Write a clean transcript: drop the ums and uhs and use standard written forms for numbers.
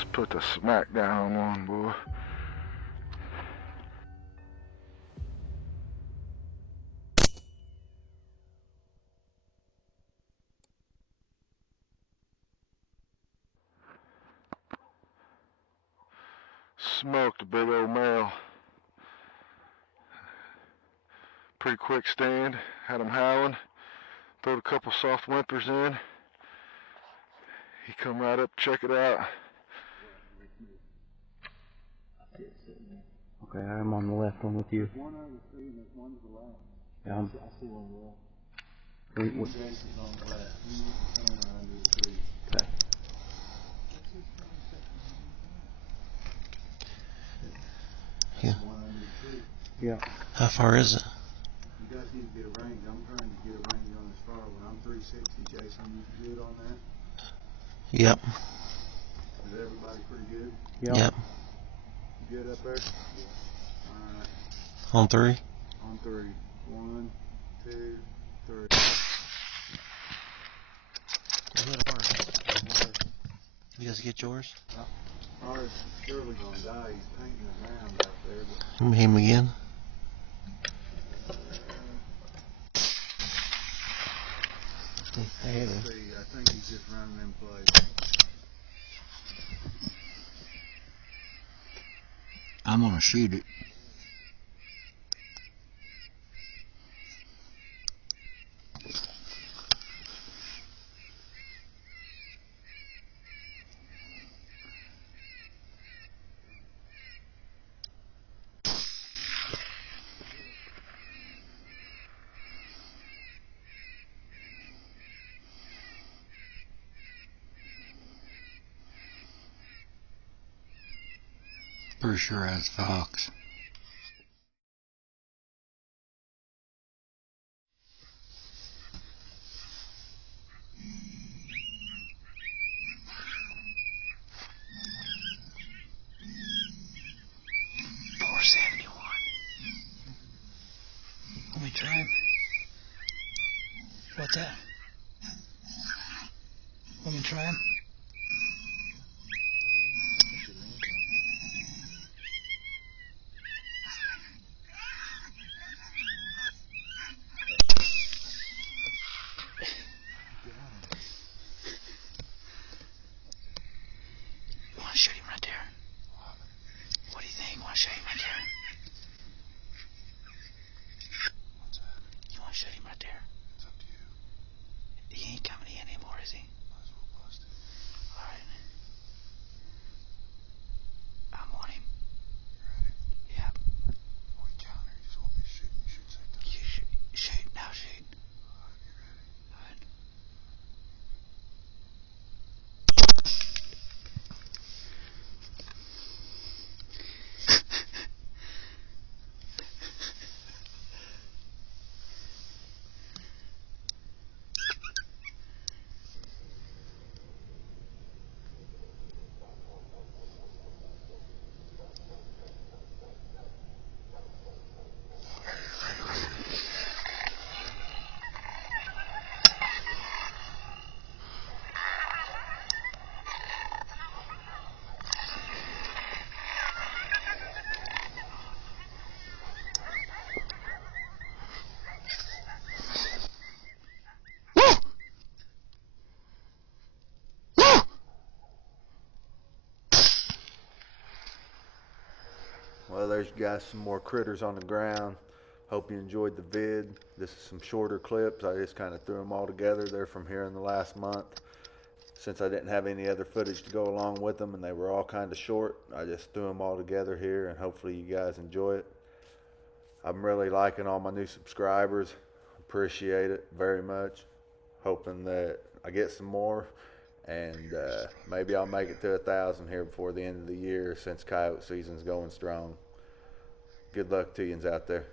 Just put the smack down on one, boy. Smoked a big old male. Pretty quick stand. Had him howling. Throwed a couple soft whimpers in. He come right up, check it out. Okay, I'm on the left one with you. One on the three and there's one to the left. Yeah, I see one to the left. Jason's on the left. He's coming around to the tree. Okay. Yeah. One under the tree. Yeah. How far is it? You guys need to get a range. I'm trying to get a range on this far one. I'm 360, Jason. You good on that? Yep. Is everybody pretty good? Yeah. Yep. You good up there? Alright. On three? On three. 1, 2, 3. Go ahead, ours. You guys get yours? Ours surely gonna die. He's painting the ground out there. But Let me him again. I hit him. see, I think he's just running in place. I'm gonna shoot it. Pretty sure that's fox. Let me try him. What's that? Let me try him. You want to shoot him right there? What do you think? Want to shoot him right there? You want to shoot him right there? It's up to you. He ain't coming in anymore, is he? Might as well bust it. Alright. I'm on him. You ready? Yep. Before we counter, you just want me to shoot. You shoot same time. You shoot. Now shoot. Alright, you ready? Alright. Well, there's you guys some more critters on the ground. Hope you enjoyed the vid. This is some shorter clips. I just kind of threw them all together. They're from here in the last month. Since I didn't have any other footage to go along with them and they were all kind of short, I just threw them all together here and hopefully you guys enjoy it. I'm really liking all my new subscribers. Appreciate it very much. Hoping that I get some more and maybe I'll make it to 1,000 here before the end of the year since coyote season's going strong. Good luck to yous out there.